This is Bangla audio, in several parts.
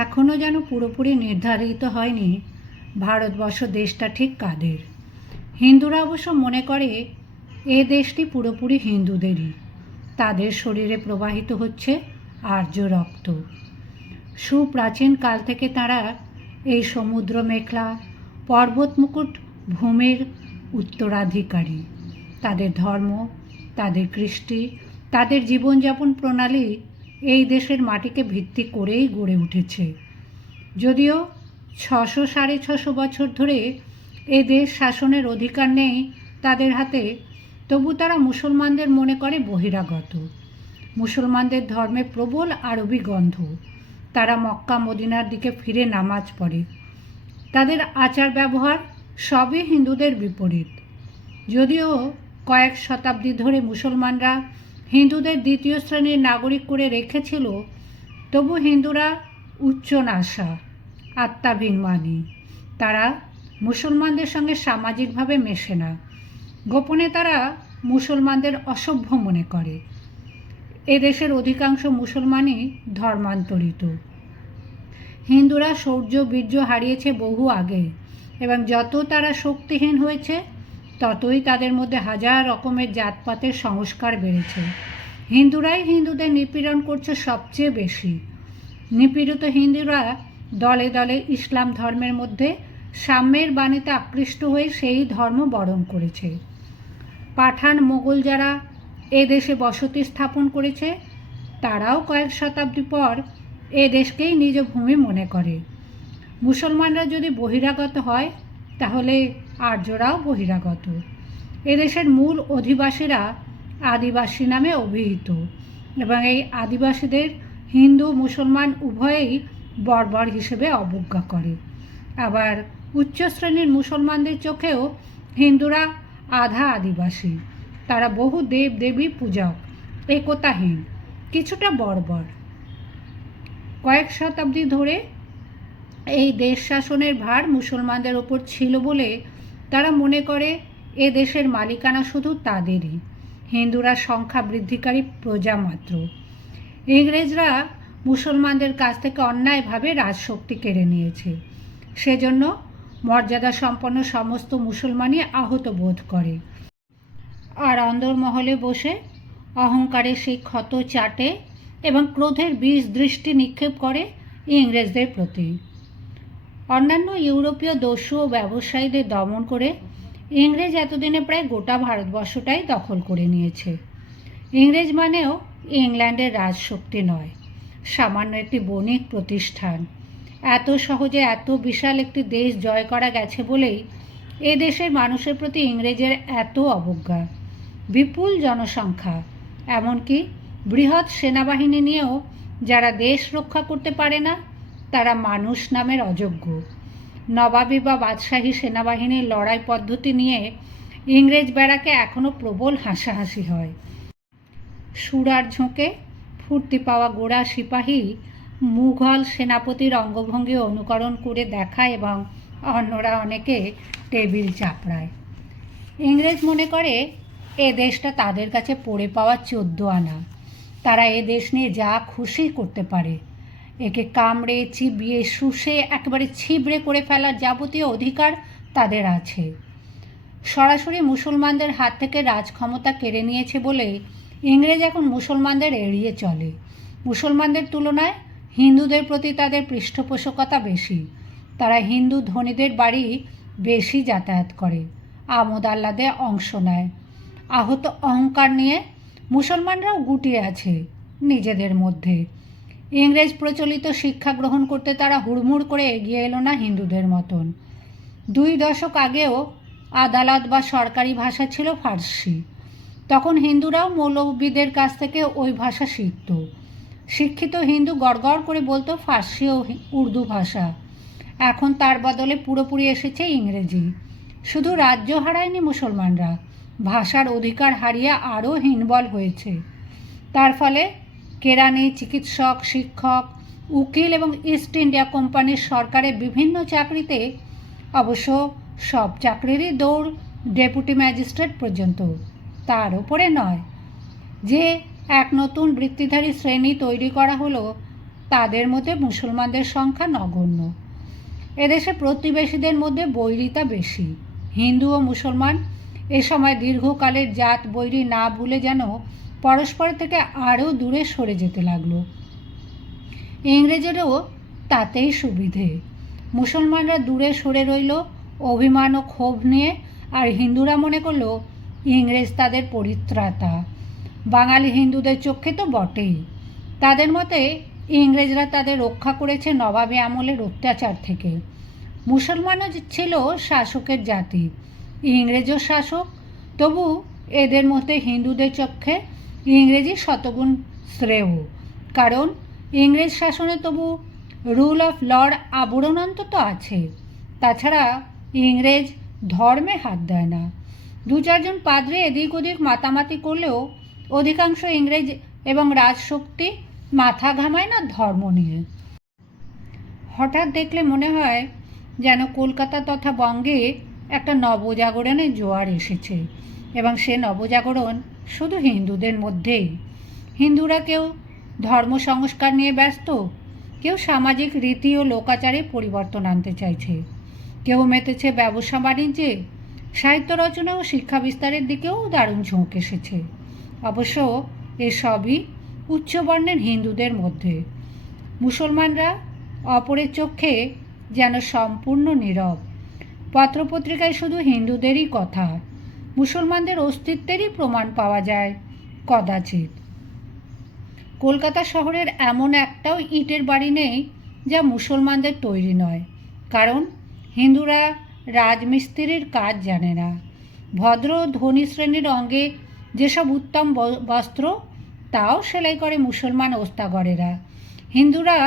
এখনও যেন পুরোপুরি নির্ধারিত হয়নি ভারতবর্ষ দেশটা ঠিক কাদের। হিন্দুরা অবশ্য মনে করে এ দেশটি পুরোপুরি হিন্দুদেরই। তাদের শরীরে প্রবাহিত হচ্ছে আর্য রক্ত। সুপ্রাচীন কাল থেকে তারা এই সমুদ্র মেখলা পর্বতমুকুট ভূমির উত্তরাধিকারী। তাদের ধর্ম, তাদের কৃষ্টি, তাদের জীবনযাপন প্রণালী এই দেশের মাটিকে ভিত্তি করেই গড়ে উঠেছে। যদিও 600-650 বছর ধরে এ দেশ শাসনের অধিকার নেই তাদের হাতে, তবু তারা মুসলমানদের মনে করে বহিরাগত। মুসলমানদের ধর্মে প্রবল আরবি গন্ধ। তারা মক্কা মদিনার দিকে ফিরে নামাজ পড়ে। তাদের আচার ব্যবহার সবই হিন্দুদের বিপরীত। যদিও কয়েক শতাব্দী ধরে মুসলমানরা হিন্দুদের দ্বিতীয় শ্রেণীর নাগরিক করে রেখেছিল, তবু হিন্দুরা উচ্চ নাসা, আত্মাভিমানী। তারা মুসলমানদের সঙ্গে সামাজিকভাবে মেশে না। গোপনে তারা মুসলমানদের অসভ্য মনে করে। এদেশের অধিকাংশ মুসলমানই ধর্মান্তরিত। হিন্দুরা শৌর্য বীর্য হারিয়েছে বহু আগে, এবং যত তারা শক্তিহীন হয়েছে ততই তাদের মধ্যে হাজার রকমের জাতপাতের সংস্কার বেড়েছে। হিন্দুরাই হিন্দুদের নিপীড়ন করছে সবচেয়ে বেশি। নিপীড়িত হিন্দুরা দলে দলে ইসলাম ধর্মের মধ্যে সাম্যের বাণীতে আকৃষ্ট হয়ে সেই ধর্ম বরণ করেছে। পাঠান মোগল যারা এ দেশে বসতি স্থাপন করেছে, তারাও কয়েক শতাব্দী পর এ দেশকেই নিজ ভূমি মনে করে। মুসলমানরা যদি বহিরাগত হয়, তাহলে আর্যরাও বহিরাগত। এদেশের মূল অধিবাসীরা আদিবাসী নামে অভিহিত, এবং এই আদিবাসীদের হিন্দু মুসলমান উভয়েই বর্বর হিসেবে অবজ্ঞা করে। আবার উচ্চ শ্রেণীর মুসলমানদের চোখেও হিন্দুরা আধা আদিবাসী। তারা বহু দেব দেবী পূজক, একতাহীন, কিছুটা বর্বর। কয়েক শতাব্দী ধরে এই দেশ শাসনের ভার মুসলমানদের ওপর ছিল বলে তারা মনে করে এ দেশের মালিকানা শুধু তাদেরই। হিন্দুরা সংখ্যা বৃদ্ধিকারী প্রজা মাত্র। ইংরেজরা মুসলমানদের কাছ থেকে অন্যায়ভাবে রাজশক্তি কেড়ে নিয়েছে। সেজন্য মর্যাদা সম্পন্ন সমস্ত মুসলমানই আহত বোধ করে, আর অন্দরমহলে বসে অহংকারের সেই ক্ষত চাটে এবং ক্রোধের বিষ দৃষ্টি নিক্ষেপ করে ইংরেজদের প্রতি। অন্যান্য ইউরোপীয় দস্যু ও ব্যবসায়ীদের দমন করে ইংরেজ এতদিনে প্রায় গোটা ভারতবর্ষটাই দখল করে নিয়েছে। ইংরেজ মানেও ইংল্যান্ডের রাজশক্তি নয়, সামান্য একটি বণিক প্রতিষ্ঠান। এত সহজে এত বিশাল একটি দেশ জয় করা গেছে বলেই এ দেশের মানুষের প্রতি ইংরেজের এত অবজ্ঞা। বিপুল জনসংখ্যা, এমনকি বৃহৎ সেনাবাহিনী নিয়েও যারা দেশ রক্ষা করতে পারে না, তারা মানুষ নামের অযোগ্য। নবাবী বা বাদশাহী সেনাবাহিনীর লড়াই পদ্ধতি নিয়ে ইংরেজ বেড়াকে এখনও প্রবল হাসাহাসি হয়। সুরার ঝোঁকে ফুর্তি পাওয়া গোড়া সিপাহী মুঘল সেনাপতির অঙ্গভঙ্গি অনুকরণ করে দেখায় এবং অন্যরা অনেকে টেবিল চাপড়ায়। ইংরেজ মনে করে এ দেশটা তাদের কাছে পড়ে পাওয়া 14 আনা। তারা এ দেশ নিয়ে যা খুশি করতে পারে। একে কামড়ে চিবিয়ে শুষে একেবারে ছিবড়ে করে ফেলার যাবতীয় অধিকার তাদের আছে। সরাসরি মুসলমানদের হাত থেকে রাজক্ষমতা কেড়ে নিয়েছে বলে ইংরেজ এখন মুসলমানদের এড়িয়ে চলে। মুসলমানদের তুলনায় হিন্দুদের প্রতি তাদের পৃষ্ঠপোষকতা বেশি। তারা হিন্দু ধনীদের বাড়ি বেশি যাতায়াত করে, আমোদ আহ্লাদে অংশ নেয়। আহত অহংকার নিয়ে মুসলমানরাও গুটিয়ে আছে নিজেদের মধ্যে। ইংরেজ প্রচলিত শিক্ষা গ্রহণ করতে তারা হুড়মুড় করে এগিয়ে এলো না হিন্দুদের মতন। 2 দশক আগেও আদালত বা সরকারি ভাষা ছিল ফার্সি। তখন হিন্দুরাও মৌলবীদের কাছ থেকে ওই ভাষা শিখত। শিক্ষিত হিন্দু গড়গড় করে বলতো ফার্সি ও উর্দু ভাষা। এখন তার বদলে পুরোপুরি এসেছে ইংরেজি। শুধু রাজ্য হারায়নি মুসলমানরা, ভাষার অধিকার হারিয়ে আরও হীনবল হয়েছে। তার ফলে কেরানি, চিকিৎসক, শিক্ষক, উকিল এবং ইস্ট ইন্ডিয়া কোম্পানির সরকারের বিভিন্ন চাকরিতে, অবশ্য সব চাকরিরই দৌড় ডেপুটি ম্যাজিস্ট্রেট পর্যন্ত, তার উপরে নয়। যে এক নতুন বৃত্তিধারী শ্রেণী তৈরি করা হলো, তাদের মধ্যে মুসলমানদের সংখ্যা নগণ্য। এদেশে প্রতিবেশীদের মধ্যে বৈরিতা বেশি। হিন্দু ও মুসলমান এ সময় দীর্ঘকালের জাত বৈরি না ভুলে যেন পরস্পর থেকে আরও দূরে সরে যেতে লাগলো। ইংরেজেরও তাতেই সুবিধে। মুসলমানরা দূরে সরে রইল অভিমান ও ক্ষোভ নিয়ে, আর হিন্দুরা মনে করল ইংরেজ তাদের পরিত্রাতা। বাঙালি হিন্দুদের চোখে তো বটেই। তাদের মতে ইংরেজরা তাদের রক্ষা করেছে নবাবী আমলের অত্যাচার থেকে। মুসলমানও ছিল শাসকের জাতি, ইংরেজও শাসক, তবু এদের মধ্যে হিন্দুদের চোখে ইংরেজি শতগুণ শ্রেয়। কারণ ইংরেজ শাসনে তবু রুল অফ লর আবরণ অন্তত আছে। তাছাড়া ইংরেজ ধর্মে হাত দেয় না। দু চারজন পাদ্রী এদিক ওদিক মাতামাতি করলেও অধিকাংশ ইংরেজ এবং রাজশক্তি মাথা ঘামায় না ধর্ম নিয়ে। হঠাৎ দেখলে মনে হয় যেন কলকাতা তথা বঙ্গে একটা নবজাগরণের জোয়ার এসেছে, এবং সে নবজাগরণ শুধু হিন্দুদের মধ্যেই। হিন্দুরা কেউ ধর্ম সংস্কার নিয়ে ব্যস্ত, কেউ সামাজিক রীতি ও লোকাচারে পরিবর্তন আনতে চাইছে, কেউ মেতেছে ব্যবসা বাণিজ্যে, সাহিত্য রচনা ও শিক্ষা বিস্তারের দিকেও দারুণ ঝোঁক এসেছে। অবশ্য এসবই উচ্চবর্ণের হিন্দুদের মধ্যে। মুসলমানরা অপরের চোখে যেন সম্পূর্ণ নীরব। পত্রপত্রিকায় শুধু হিন্দুদেরই কথা, মুসলমানদের অস্তিত্বেরই প্রমাণ পাওয়া যায় কদাচিৎ। কলকাতা শহরের এমন একটাও ইটের বাড়ি নেই যা মুসলমানদের তৈরি নয়, কারণ হিন্দুরা রাজমিস্ত্রির কাজ জানে না। ভদ্র ধনী শ্রেণীর অঙ্গে যেসব উত্তম বস্ত্র, তাও সেলাই করে মুসলমান ওস্তাগরেরা। হিন্দুরা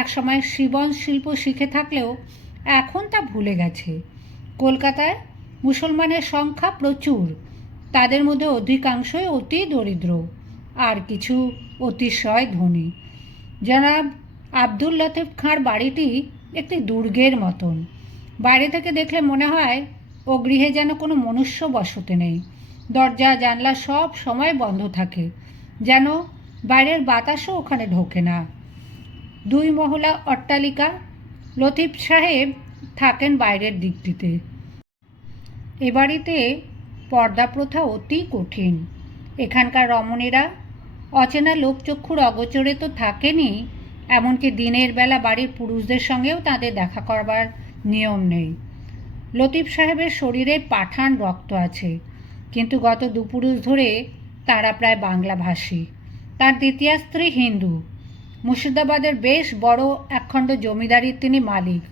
একসময় শিবন শিল্প শিখে থাকলেও এখন তা ভুলে গেছে। কলকাতায় মুসলমানের সংখ্যা প্রচুর, তাদের মধ্যে অধিকাংশই অতি দরিদ্র, আর কিছু অতিশয় ধনী। জনাব আব্দুল লতিফ খাঁর বাড়িটি একটি দুর্গের মতন। বাইরে থেকে দেখলে মনে হয় ও গৃহে যেন কোনো মনুষ্য বসতি নেই। দরজা জানলা সব সময় বন্ধ থাকে, যেন বাইরের বাতাসও ওখানে ঢোকে না। 2 মহলা অট্টালিকা। লতিফ সাহেব থাকেন বাইরের দিকটিতে। এ বাড়িতে পর্দা প্রথা অতি কঠিন। এখানকার রমণীরা অচেনা লোকচক্ষুর অগোচরে তো থাকেনি, এমনকি দিনের বেলা বাড়ির পুরুষদের সঙ্গেও তাদের দেখা করবার নিয়ম নেই। লতিফ সাহেবের শরীরে পাঠান রক্ত আছে, কিন্তু গত 2 পুরুষ ধরে তারা প্রায় বাংলাভাষী। তার দ্বিতীয় স্ত্রী হিন্দু। মুর্শিদাবাদের বেশ বড় একখণ্ড জমিদারির তিনি মালিক।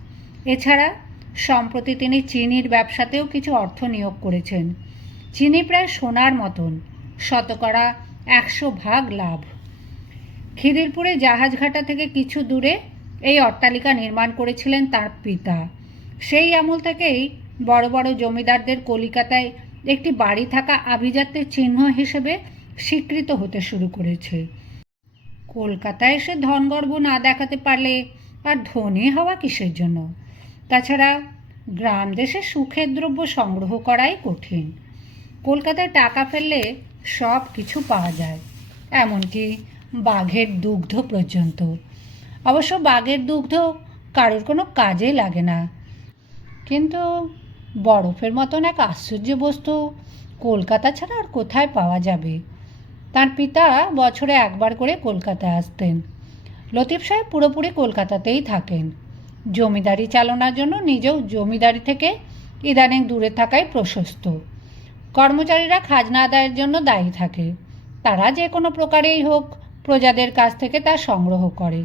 এছাড়া সম্প্রতি তিনি চিনির ব্যবসাতেও কিছু অর্থ নিয়োগ করেছেন। চিনি প্রায় সোনার মতন, শতকরা 100 ভাগ লাভ। খিদিরপুরে জাহাজঘাটা থেকে কিছু দূরে এই অট্টালিকা নির্মাণ করেছিলেন তার পিতা। সেই আমল থেকেই বড় বড় জমিদারদের কলিকাতায় একটি বাড়ি থাকা আভিজাত্যের চিহ্ন হিসেবে স্বীকৃত হতে শুরু করেছে। কলকাতায় এসে ধনগর্ব না দেখাতে পারলে আর ধনী হওয়া কিসের জন্য? তাছাড়া গ্রাম দেশে সুখের দ্রব্য সংগ্রহ করাই কঠিন। কলকাতায় টাকা ফেললে সব কিছু পাওয়া যায়, এমনকি বাঘের দুগ্ধ পর্যন্ত। অবশ্য বাঘের দুগ্ধ কারোর কোনো কাজে লাগে না, কিন্তু বরফের মতন এক আশ্চর্য বস্তু কলকাতা ছাড়া আর কোথায় পাওয়া যাবে? তার পিতা বছরে একবার করে কলকাতায় আসতেন। লতিফ সাহেব পুরোপুরি কলকাতাতেই থাকেন। জমিদারি চালনার জন্য নিজেও জমিদারি থেকে ইদানিং দূরে থাকাই প্রশস্ত। কর্মচারীরা খাজনা আদায়ের জন্য দায়ী থাকে। তারা যে কোনো প্রকারেই হোক প্রজাদের কাছ থেকে তা সংগ্রহ করে।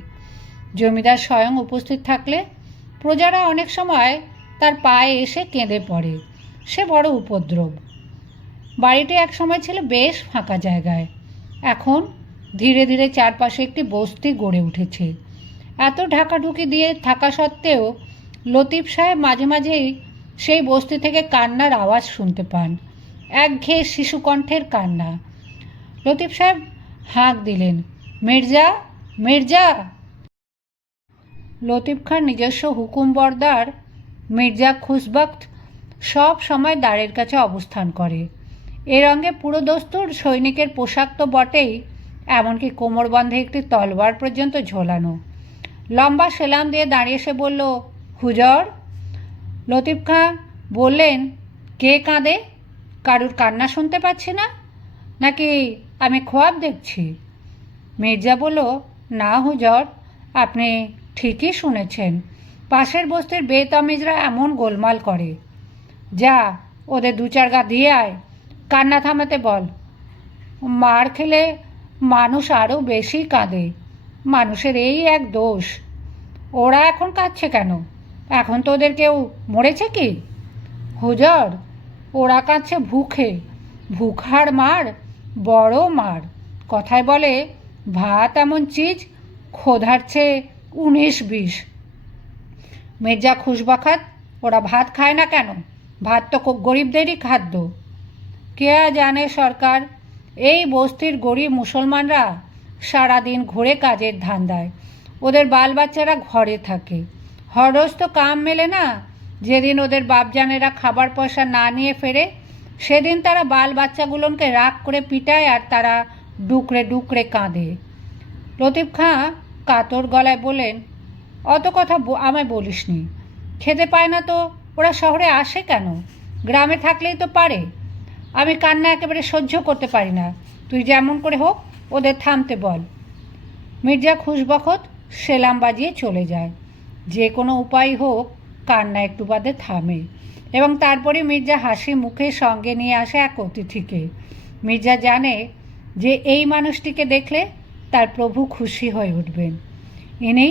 জমিদার স্বয়ং উপস্থিত থাকলে প্রজারা অনেক সময় তার পায়ে এসে কেঁদে পড়ে। সে বড় উপদ্রব। বাড়িটি এক সময় ছিল বেশ ফাঁকা জায়গায়, এখন ধীরে ধীরে চারপাশে একটি বস্তি গড়ে উঠেছে। এত ঢাকাঢুকি দিয়ে থাকা সত্ত্বেও লতিফ সাহেব মাঝে মাঝেই সেই বস্তি থেকে কান্নার আওয়াজ শুনতে পান, একঘেয়ে শিশুকণ্ঠের কান্না। লতিফ সাহেব হাঁক দিলেন, মির্জা, মির্জা। লতিফ খাঁর নিজস্ব হুকুমবরদার মির্জা খুশবক্ত সব সময় দ্বারের কাছে অবস্থান করে। এর অঙ্গে পুরো দস্তুর সৈনিকের পোশাক তো বটেই, এমনকি কোমরবন্ধে একটি তলোয়ার পর্যন্ত ঝোলানো। লম্বা সেলাম দিয়ে দাঁড়িয়ে এসে বলল, হুজুর। লতিফ খাঁ বললেন, কে কাঁদে? কারুর কান্না শুনতে পাচ্ছি না, নাকি আমি খোয়াব দেখছি? মির্জা বলল, না হুজুর, আপনি ঠিকই শুনেছেন। পাশের বস্তির বেতমিজরা এমন গোলমাল করে। যা, ওদের দু চার গা দিয়ে আয়, কান্না থামাতে বল। মার খেলে মানুষ আরও বেশি কাঁদে। মানুষের এই এক দোষ। ওরা এখন কাঁদছে কেন? এখন তো ওদের কেউ মরেছে কি? হুজুর, ওরা কাঁদছে ভুখে। ভুখার মার বড় মার। কথায় বলে, ভাত এমন চিজ, ক্ষোধার চেয়ে 19-20। মির্জা খুশবাখাত, ওরা ভাত খায় না কেন? ভাত তো গরিবদেরই খাদ্য। কে জানে সরকার, এই বস্তির গরিব মুসলমানরা সারাদিন ঘুরে কাজের ধান্দায়। ওদের বাল বাচ্চারা ঘরে থাকে। হররোজ তো কাম মেলে না। যেদিন ওদের বাপজানেরা খাবার পয়সা না নিয়ে ফেরে, সেদিন তারা বাল বাচ্চাগুলোকে রাগ করে পিটায় আর তারা ডুকরে ডুকরে কাঁদে। লতিফ খাঁ কাতর গলায় বলেন, অত কথা আমায় বলিসনি। খেতে পায় না তো ওরা শহরে আসে কেন? গ্রামে থাকলেই তো পারে। আমি কান্না একেবারে সহ্য করতে পারি না। তুই যেমন করে হোক ওদের থামতে বল। মির্জা খুশবখত সেলাম বাজিয়ে চলে যায়। যে কোনো উপায় হোক কান্না একটু বাদে থামে, এবং তারপরে মির্জা হাসি মুখে সঙ্গে নিয়ে আসে এক অতিথিকে। মির্জা জানে যে এই মানুষটিকে দেখলে তার প্রভু খুশি হয়ে উঠবেন। ইনি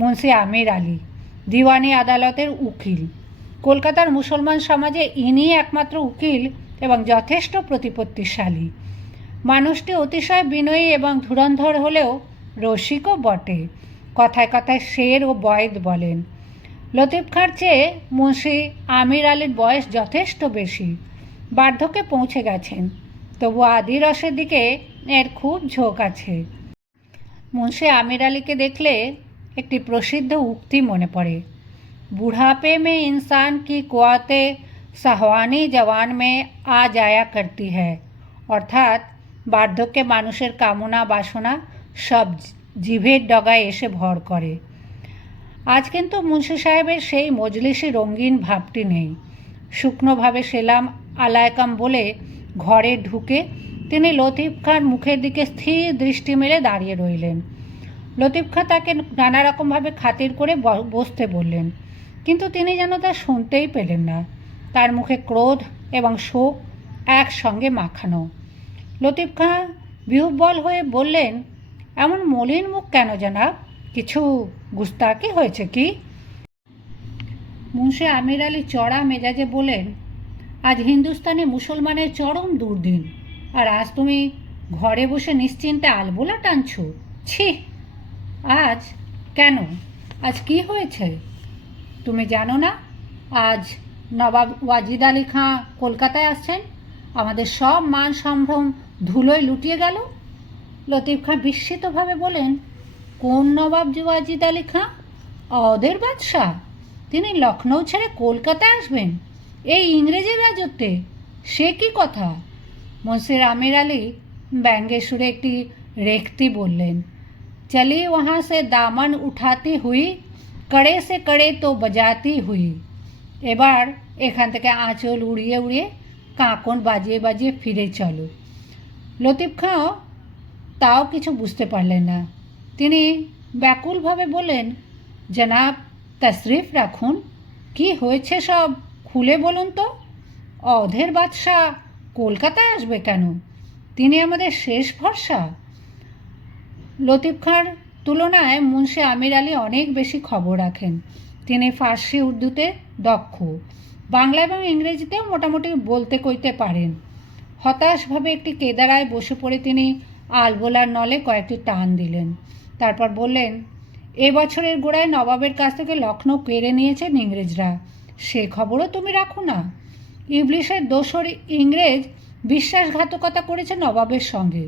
মুন্সি আমির আলী, দিওয়ানি আদালতের উকিল। কলকাতার মুসলমান সমাজে ইনি একমাত্র উকিল এবং যথেষ্ট প্রতিপত্তিশালী। মানুষটি অতিশয় বিনয়ী এবং ধুরন্ধর হলেও রসিকও বটে। কথায় কথায় শের ও বয়েদ বলেন। লতিফ খাঁর চেয়ে মুন্সি আমির আলীর বয়স যথেষ্ট বেশি, বার্ধক্যে পৌঁছে গেছেন, তবু আদি রসের দিকে এর খুব ঝোঁক আছে। মুন্সি আমির আলীকে দেখলে একটি প্রসিদ্ধ উক্তি মনে পড়ে, বুढ़ापे में इंसान की कुव्वते साहवानी जवान में आ जाया करती है। অর্থাৎ বার্ধক্যে মানুষের কামনা বাসনা সব জিভের ডগায় এসে ভর করে। আজ কিন্তু মুন্সি সাহেবের সেই মজলিসি রঙিন ভাবটি নেই। শুকনোভাবে সেলাম আলাইকাম বলে ঘরে ঢুকে তিনি লতিফ খাঁর মুখের দিকে স্থির দৃষ্টি মেলে দাঁড়িয়ে রইলেন। লতিফ খাঁ তাকে নানা রকমভাবে খাতির করে বসতে বললেন, কিন্তু তিনি যেন তা শুনতেই পেলেন না। তার মুখে ক্রোধ এবং শোক একসঙ্গে মাখানো। লতিফ খাঁ বিহ্বল হয়ে বললেন, এমন মলিন মুখ কেন জনাব? কিছু গুস্তাকি হয়েছে কি? মুন্সি আমির আলী চড়া মেজাজে বলেন, আজ হিন্দুস্তানে মুসলমানের চরম দুর্দিন, আর আজ তুমি ঘরে বসে নিশ্চিন্তে আলবোলা টানছো? ছি! আজ কেন? আজ কি হয়েছে? তুমি জানো না আজ নবাব ওয়াজিদ আলী খাঁ কলকাতায় আসছেন? আমাদের সব মান সম্ভ্রম ধুলোয় লুটিয়ে গেল। লতিফ খাঁ বিস্মিতভাবে বলেন, কোন নবাব ওয়াজিদ আলী খাঁ? অওধের বাদশাহ? তিনি লখনৌ ছেড়ে কলকাতায় আসবেন এই ইংরেজের রাজত্বে? সে কি কথা? মুন্সির আমির আলী ব্যঙ্গে সুরে একটি রেখতি বললেন, চলিয়ে ওহা সে দামন উঠাতি হুই, কড়ে সে কড়ে তো বাজাতি হুই। এবার এখান থেকে আঁচল উড়িয়ে উড়িয়ে কাঁকন বাজিয়ে বাজিয়ে ফিরে চলো। লতিফ খাঁ তাও কিছু বুঝতে পারলেন না। তিনি ব্যাকুলভাবে বললেন, জনাব তশরিফ রাখুন, কি হয়েছে সব খুলে বলুন তো। অওধের বাদশাহ কলকাতায় আসবে কেন? তিনি আমাদের শেষ ভরসা। লতিফ খাঁর তুলনায় মুন্সি আমির আলী অনেক বেশি খবর রাখেন। তিনি ফার্সি উর্দুতে দক্ষ, বাংলা এবং ইংরেজিতেও মোটামুটি বলতে কইতে পারেন। হতাশভাবে একটি কেদারায় বসে পড়ে তিনি আলবোলার নলে কয়েকটি টান দিলেন। তারপর বললেন, এ বছরের গোড়ায় নবাবের কাছ থেকে লখনৌ কেড়ে নিয়েছেন ইংরেজরা, সে খবরও তুমি রাখো না। ইবলিশের দোসর ইংরেজ বিশ্বাসঘাতকতা করেছে নবাবের সঙ্গে।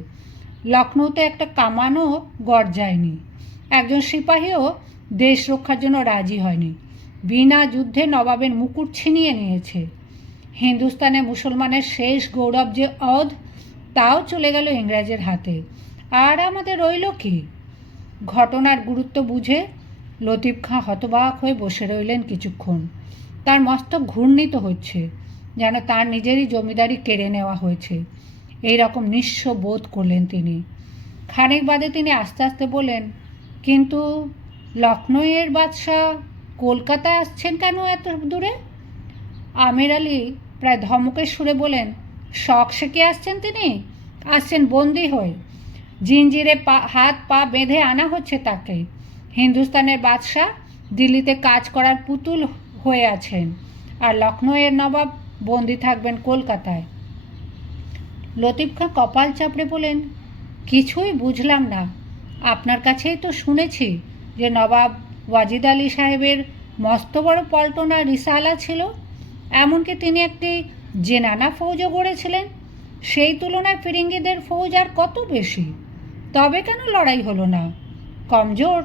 লখনৌতে একটা কামানও গড়ায়নি, একজন সিপাহীও দেশ রক্ষার জন্য রাজি হয়নি। বিনা যুদ্ধে নবাবের মুকুট ছিনিয়ে নিয়েছে। হিন্দুস্তানে মুসলমানের শেষ গৌরব যে অওধ, তাও চলে গেল ইংরেজের হাতে। আর আমাদের রইল কি? ঘটনার গুরুত্ব বুঝে লতিফ খাঁ হতবাক হয়ে বসে রইলেন কিছুক্ষণ। তার মস্তক ঘূর্ণিত হচ্ছে, যেন তার নিজেরই জমিদারি কেড়ে নেওয়া হয়েছে। এই রকম নিঃস্ব বোধ করলেন তিনি। খানিক বাদে তিনি আস্তে আস্তে বললেন, কিন্তু লখনৌয়ের বাদশাহ কলকাতায় আসছেন কেন এত দূরে? আমির আলী প্রায় ধমকের সুরে বলেন, শখ শেখে আসছেন তিনি? আসছেন বন্দি হয়ে। জিঞ্জিরে হাত পা বেঁধে আনা হচ্ছে তাকে। হিন্দুস্তানের বাদশাহ দিল্লিতে কাজ করার পুতুল হয়ে আছেন, আর লখনৌয়ের নবাব বন্দি থাকবেন কলকাতায়। লতিফ খাঁ কপাল চাপড়ে বলেন, কিছুই বুঝলাম না। আপনার কাছেই তো শুনেছি যে নবাব ওয়াজিদ আলী সাহেবের মস্ত বড় পল্টনা রিসালা ছিল, এমনকি তিনি একটি জেনানা ফৌজও গড়েছিলেন। সেই তুলনায় ফিরিঙ্গিদের ফৌজ আর কত বেশি। তবে কেন লড়াই হলো না? কমজোর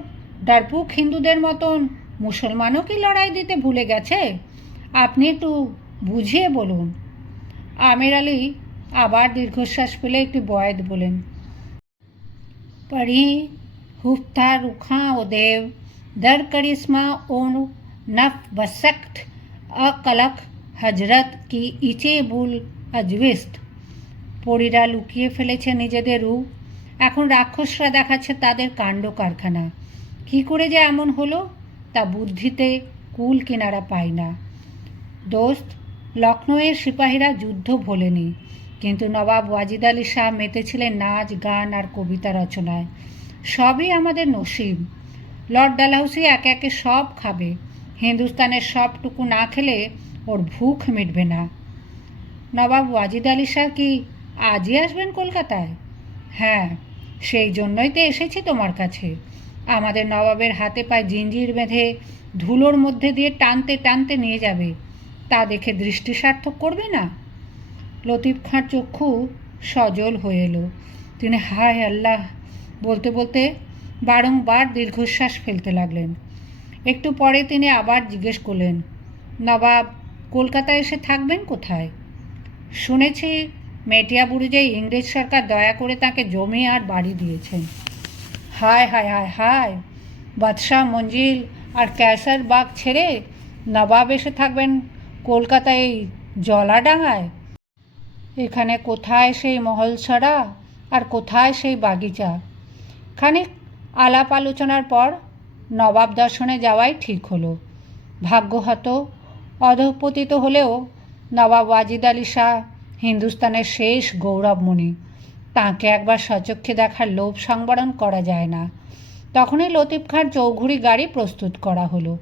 ডারপুক হিন্দুদের মতন মুসলমানও কি লড়াই দিতে ভুলে গেছে? আপনি একটু বুঝিয়ে বলুন। আমির আলী আবার দীর্ঘশ্বাস ফেলে একটি বয়াত বলেন, पढ़ी हुफ्ता रुखा व देव दर करिश्मा ओन नफ बसक्त अकलक हजरत की इचे बुल अजविस्त। পরীরা লুকিয়ে ফেলেছে নিজেদের রূপ, এখন রাক্ষসরা দেখাচ্ছে তাদের কাণ্ড কারখানা। কী করে যে এমন হলো তা বুদ্ধিতে কুল কিনারা পায় না। দোস্ত, লখনৌয়ের সিপাহীরা যুদ্ধ ভোলেনি, কিন্তু নবাব ওয়াজিদ আলী শাহ মেতেছিলেন নাচ গান আর কবিতা রচনায়। সবই আমাদের নসিব। লর্ড ডালহাউসি একে একে সব খাবে। হিন্দুস্তানের সবটুকু না খেলে ওর ভুখ মিটবে না। নবাব ওয়াজিদ আলী শাহ কি আজই আসবেন কলকাতায়? হ্যাঁ, সেই জন্যই তো এসেছি তোমার কাছে। আমাদের নবাবের হাতে পায়ে জিঞ্জির বেঁধে ধুলোর মধ্যে দিয়ে টানতে টানতে নিয়ে যাবে। তা দেখে দৃষ্টি সার্থক করবে না? লতিফ খাঁর চক্ষু সজল হয়ে এলো। তিনি হায় আল্লাহ বলতে বলতে বারংবার দীর্ঘশ্বাস ফেলতে লাগলেন। একটু পরে তিনি আবার জিজ্ঞেস করলেন, নবাব কলকাতায় এসে থাকবেন কোথায়? শুনেছি মেটিয়া বুরুজে ইংরেজ সরকার দয়া করে তাকে জমি আর বাড়ি দিয়েছেন। হায় হায় হায় হায়! বাদশাহ মঞ্জিল আর ক্যাসার বাগ ছেড়ে নবাব এসে থাকবেন কলকাতায় এই জলাডাঙায়? এখানে কোথায় সেই মহল ছাড়া আর কোথায় সেই বাগিচা? খানিক আলাপ আলোচনার পর নবাব দর্শনে যাওয়াই ঠিক হলো। ভাগ্যহত অধঃপতিত হলেও নবাব ওয়াজিদ আলী শাহ হিন্দুস্তানের শেষ গৌরবমণি। তাঁকে একবার সচক্ষে দেখার লোভ সংবরণ করা যায় না। তখনই লতিফ খাঁর চৌঘুড়ি গাড়ি প্রস্তুত করা হলো।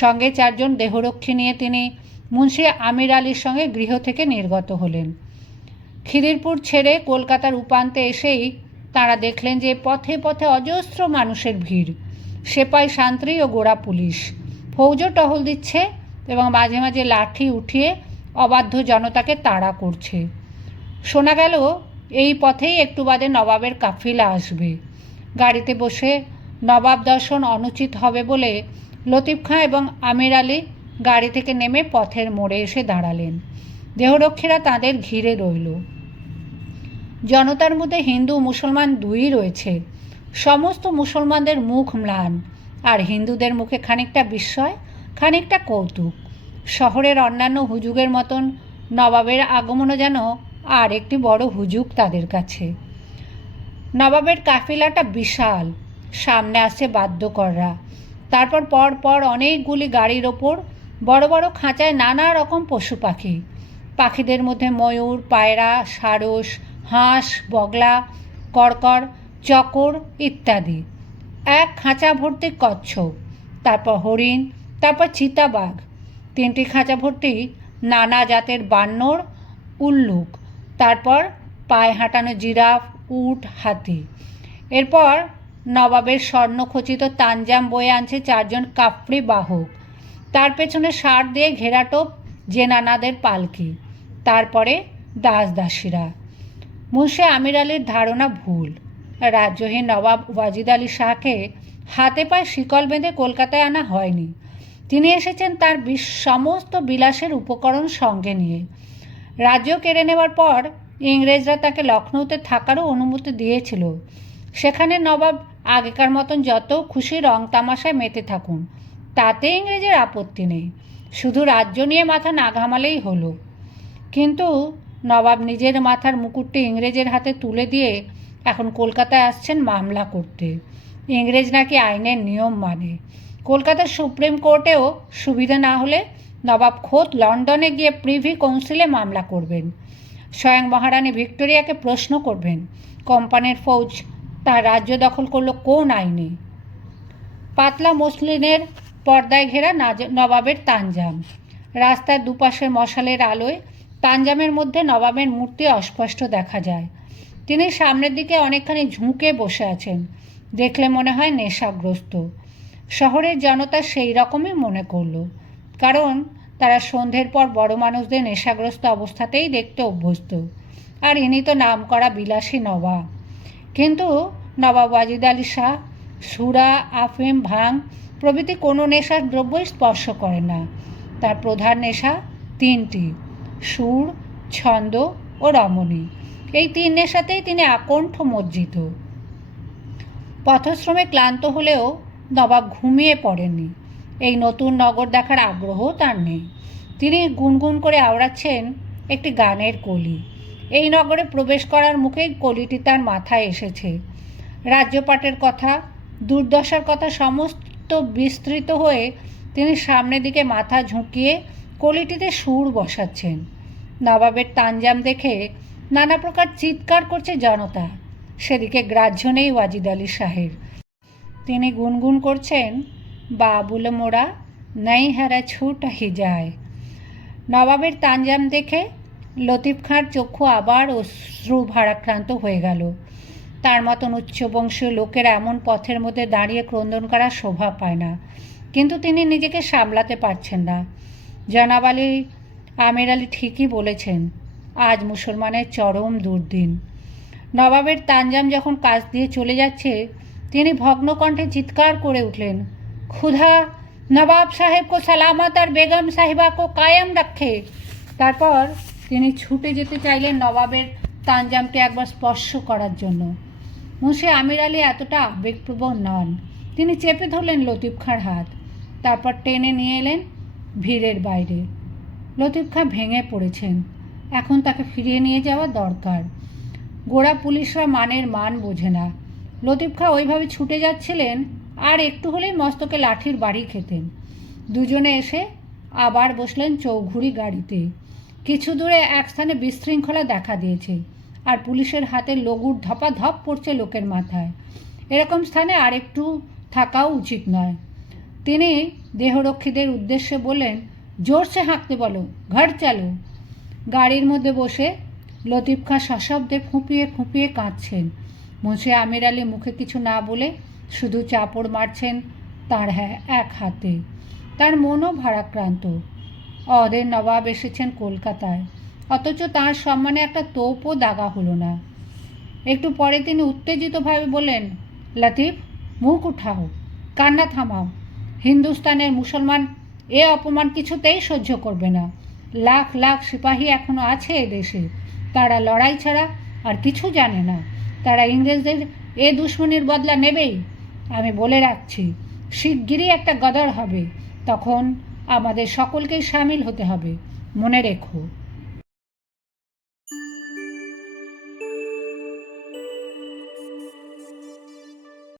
সঙ্গে 4 জন দেহরক্ষী নিয়ে তিনি মুন্সি আমির আলীর সঙ্গে গৃহ থেকে নির্গত হলেন। খিদিরপুর ছেড়ে কলকাতার উপান্তে এসেই তাঁরা দেখলেন যে পথে পথে অজস্র মানুষের ভিড়। সেপাই শান্ত্রী ও গোড়া পুলিশ ফৌজও টহল দিচ্ছে এবং মাঝে মাঝে লাঠি উঠিয়ে অবাধ্য জনতাকে তাড়া করছে। শোনা গেল এই পথেই একটু বাদে নবাবের কাফিলা আসবে। গাড়িতে বসে নবাব দর্শন অনুচিত হবে বলে লতিফ খাঁ এবং আমির আলী গাড়ি থেকে নেমে পথের মোড়ে এসে দাঁড়ালেন। দেহরক্ষীরা তাঁদের ঘিরে রইল। জনতার মধ্যে হিন্দু মুসলমান দুই রয়েছে। সমস্ত মুসলমানদের মুখ ম্লান, আর হিন্দুদের মুখে খানিকটা বিস্ময়, খানিকটা কৌতুক। শহরের অন্যান্য হুজুগের মতন নবাবের আগমনও যেন আর একটি বড় হুজুগ তাদের কাছে। নবাবের কাফিলাটা বিশাল। সামনে আসছে বাদ্যকররা, তারপর পর পর অনেকগুলি গাড়ির ওপর বড় বড় খাঁচায় নানা রকম পশু পাখি। পাখিদের মধ্যে ময়ূর, পায়রা, সারস, হাঁস, বগলা, কড়কড়, চকর ইত্যাদি। এক খাঁচা ভর্তি কচ্ছপ, তারপর হরিণ, তারপর চিতাবাঘ, 3টি খাঁচা ভর্তি নানা জাতের বানর, উল্লুক, তারপর পায়ে হাঁটানো জিরাফ, উট, হাতি। এরপর নবাবের স্বর্ণখচিত তানজাম বয়ে আনছে 4 জন কাফরি বাহক। তার পেছনে ষাঁড় দিয়ে ঘেরাটোপ জেনানাদের পালকি, তারপরে দাসদাসীরা। মুন্সি আমির আলীর ধারণা ভুল। রাজ্যহীন নবাব ওয়াজিদ আলী শাহকে হাতে পায়ে শিকল বেঁধে কলকাতায় আনা হয়নি। তিনি এসেছেন তার সমস্ত বিলাসের উপকরণ সঙ্গে নিয়ে। রাজ্য কেড়ে নেওয়ার পর ইংরেজরা তাকে লখনৌতে থাকারও অনুমতি দিয়েছিল। সেখানে নবাব আগেকার মতন যত খুশি রং তামাশায় মেতে থাকুন, তাতে ইংরেজের আপত্তি নেই, শুধু রাজ্য নিয়ে মাথা না ঘামালেই হলো। কিন্তু নবাব নিজের মাথার মুকুটটি ইংরেজের হাতে তুলে দিয়ে এখন কলকাতায় আসছেন মামলা করতে। ইংরেজ নাকি আইনের নিয়ম মানে। কলকাতার সুপ্রিম কোর্টেও সুবিধা না হলে নবাব খোদ লন্ডনে গিয়ে প্রিভি কাউন্সিলে মামলা করবেন। স্বয়ং মহারানী ভিক্টোরিয়াকে প্রশ্ন করবেন, কোম্পানির ফৌজ তার রাজ্য দখল করলো কোন আইনে। পাতলা মসলিনের পর্দায় ঘেরা নবাবের তানজাম। রাস্তার দুপাশের মশালের আলোয় তানজামের মধ্যে নবাবের মূর্তি অস্পষ্ট দেখা যায়। তিনি সামনের দিকে অনেকখানি ঝুঁকে বসে আছেন, দেখলে মনে হয় নেশাগ্রস্ত। শহরের জনতা সেই রকমই মনে করল, কারণ তারা সন্ধ্যের পর বড় মানুষদের নেশাগ্রস্ত অবস্থাতেই দেখতে অভ্যস্ত, আর ইনি তো নামকরা বিলাসী নবাব। কিন্তু নবাব ওয়াজিদ আলী শাহ সুরা, আফিম, ভাং প্রভৃতি কোনো নেশার দ্রব্যই স্পর্শ করে না। তার প্রধান নেশা তিনটি: সুর, ছন্দ ও রমণী। এই তিন নেশাতেই তিনি আকণ্ঠ মজ্জিত। পথশ্রমে ক্লান্ত হলেও নবাব ঘুমিয়ে পড়েননি। এই নতুন নগর দেখার আগ্রহ তার নেই। তিনি গুনগুন করে আওড়াচ্ছেন একটি গানের কলি। এই নগরে প্রবেশ করার মুখেই কলিটি তার মাথায় এসেছে। রাজ্যপাটের কথা, দুর্দশার কথা সমস্ত বিস্তৃত হয়ে তিনি সামনের দিকে মাথা ঝুঁকিয়ে কলিটিতে সুর বসাচ্ছেন। নবাবের তানজাম দেখে নানা প্রকার চিৎকার করছে জনতা। সেদিকে গ্রাহ্য নেই ওয়াজিদ আলী শাহের। তিনি গুনগুন করছেন, বাবুল মোড়া নেই হারা ছুট হি যায়। নবাবের তানজাম দেখে লতিফ খাঁর চক্ষু আবার অশ্রু ভারাক্রান্ত হয়ে গেল। তার মতন উচ্চবংশীয় লোকের এমন পথের মধ্যে দাঁড়িয়ে ক্রন্দন করার শোভা পায় না, কিন্তু তিনি নিজেকে সামলাতে পারছেন না। জনাব আমির আলী ঠিকই বলেছেন, আজ মুসলমানের চরম দুর্দিন। নবাবের তানজাম যখন কাজ দিয়ে চলে যাচ্ছে, তিনি ভগ্ন কণ্ঠে চিৎকার করে উঠলেন, খুদা নবাব সাহেব কো সালামত আর বেগম সাহিবা কো কায়েম রাখে। তারপর তিনি ছুটে যেতে চাইলেন নবাবের তানজামকে একবার স্পর্শ করার জন্য। মুন্সি আমির আলী এতটা আবেগপ্রবণ নন। তিনি চেপে ধরলেন লতিফ খাঁর হাত, তারপর টেনে নিয়ে এলেন ভিড়ের বাইরে। লতিফ খাঁ ভেঙে পড়েছেন। এখন তাকে ফিরিয়ে নিয়ে যাওয়া দরকার। গোড়া পুলিশরা মানের মান বোঝে না। লতিফ খাঁ ওইভাবে ছুটে যাচ্ছিলেন, আর একটু হলেই মস্তকে লাঠির বাড়ি খেতেন। দুজনে এসে আবার বসলেন চৌঘুড়ি গাড়িতে। কিছু দূরে এক স্থানে বিশৃঙ্খলা দেখা দিয়েছে, আর পুলিশের হাতে লগুর ধপাধপ পড়ছে লোকের মাথায়। এরকম স্থানে আর একটু থাকাও উচিত নয়। তিনি দেহরক্ষীদের উদ্দেশ্যে বললেন, জোরসে হাঁকতে বলো, ঘর চালো। গাড়ির মধ্যে বসে লতিফ খাঁ সশব্দে ফুঁপিয়ে ফুঁপিয়ে কাঁদছেন। মুন্সি আমির আলী মুখে কিছু না বলে শুধু চাপড় মারছেন তার এক হাতে। তার মনও ভারাক্রান্ত। অদের নবাব এসেছেন কলকাতায়, অথচ তাঁর সম্মানে একটা তোপও দাগা হলো না। একটু পরে তিনি উত্তেজিতভাবে বললেন, লতিফ, মুখ উঠাও, কান্না থামাও। হিন্দুস্তানের মুসলমান এ অপমান কিছুতেই সহ্য করবে না। লাখ লাখ সিপাহী এখনও আছে এদেশে। তারা লড়াই ছাড়া আর কিছু জানে না। তারা ইংরেজদের এ দুশ্মনির বদলা নেবেই। আমি বলে রাখছি, শিগগিরই একটা গদর হবে। তখন আমাদের সকলকেই সামিল হতে হবে। মনে রেখো।